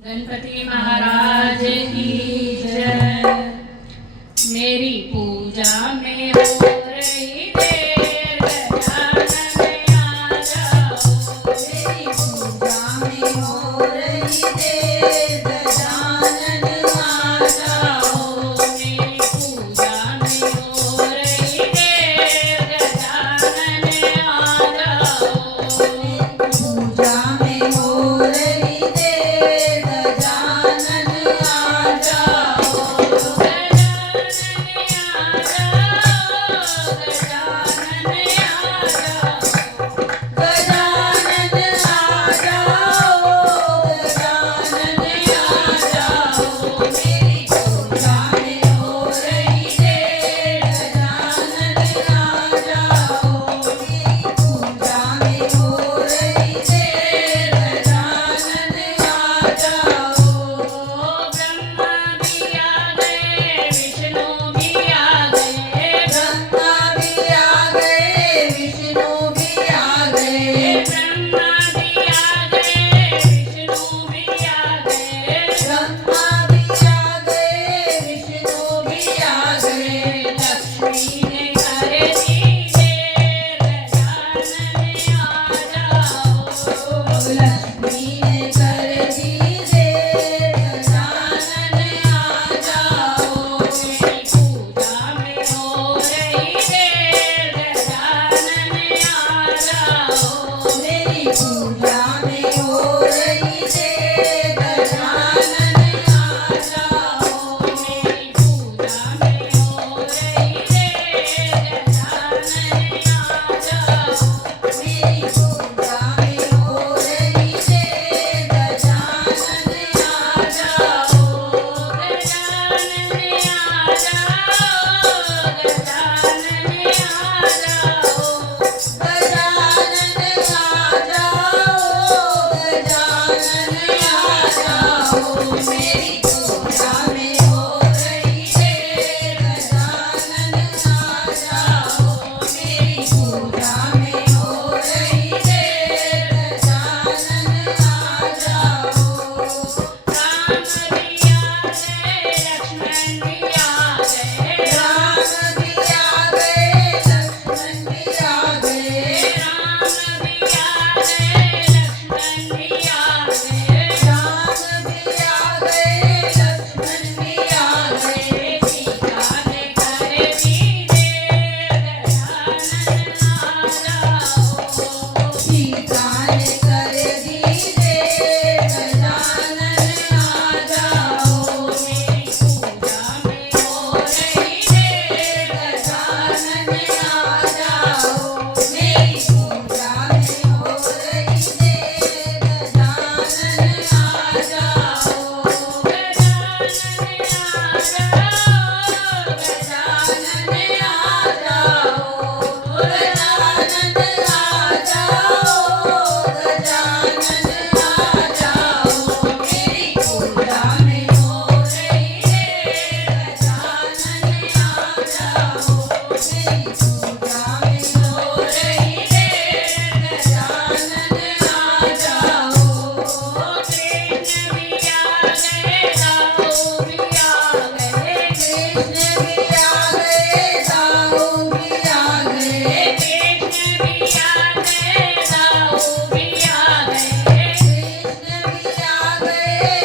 गणपति महाराज की जय। मेरी पूजा में हो रही देर, गजानन आ जाओ। मेरी पूजा में हो रही देर, गजानन आ जाओ। मेरी पूजा में हो रही देर, गजानन आ जाओ। पूजा में हो रही देर, गजानन आ जाओ। गजानन आ जाओ, गजानन आ जाओ। गजानन आ जाओ। मेरी पूजा में हो रही देर, गजानन आ जाओ। मेरी पूजा में हो रही देर, गजानन आ जाओ। ब्रह्मा भी आ गए, विष्णु भी आ गए। ब्रह्मा भी आ गए, विष्णु भी आ गए। ब्रह्मा भी आ गए, विष्णु भी आ गए। ब्रह्मा भी आ गए, विष्णु भी आ गए। लक्ष्मी ने कर दी देर, गजानन आ जाओ। लक्ष्मी ने कर दी देर, गजानन आ जाओ। मेरी पूजा में हो रही देर, गजानन आ जाओ। मेरी पूजा में हो रही देर, गजानन आ जाओ। मेरी पूजा में हो रही देर, गजानन आ जाओ। मेरी पूजा में हो रही देर, गजानन आ जाओ। गजानन आ जाओ, गजानन आ जाओ। गजानन आ जाओ, गजानन आ जाओ। मेरी पूजा में हो रही देर, गजानन आ जाओ। मेरी पूजा में हो रही देर, गजानन आ जाओ। राम भी आ गए, लक्ष्मण भी आ गए। राम भी आ गए, लक्ष्मण भी आ गए। राम भी आ गए, लक्ष्मण भी आ गए। राम भी आ गए, लक्ष्मण भी आ गए। सीता ने कर दी देर, गजानन आ जाओ। सीता ने कर दी देर, गजानन आ जाओ। मेरी पूजा में हो रही देर, गजानन आ जाओ। मेरी पूजा में हो रही देर, गजानन आ जाओ। गजानन आ जाओ, गजानन आ जाओ। गजानन आ जाओ। गजानन आ जाओ। मेरी पूजा में हो रही देर, गजानन आ जाओ। मेरी पूजा में हो रही देर, गजानन आ जाओ। कृष्ण भी आ गए, राहु भी आ गए। कृष्ण भी आ गए, राहु भी आ गए। कृष्ण भी आ गए, राहु भी आ गए। कृष्ण भी आ गए,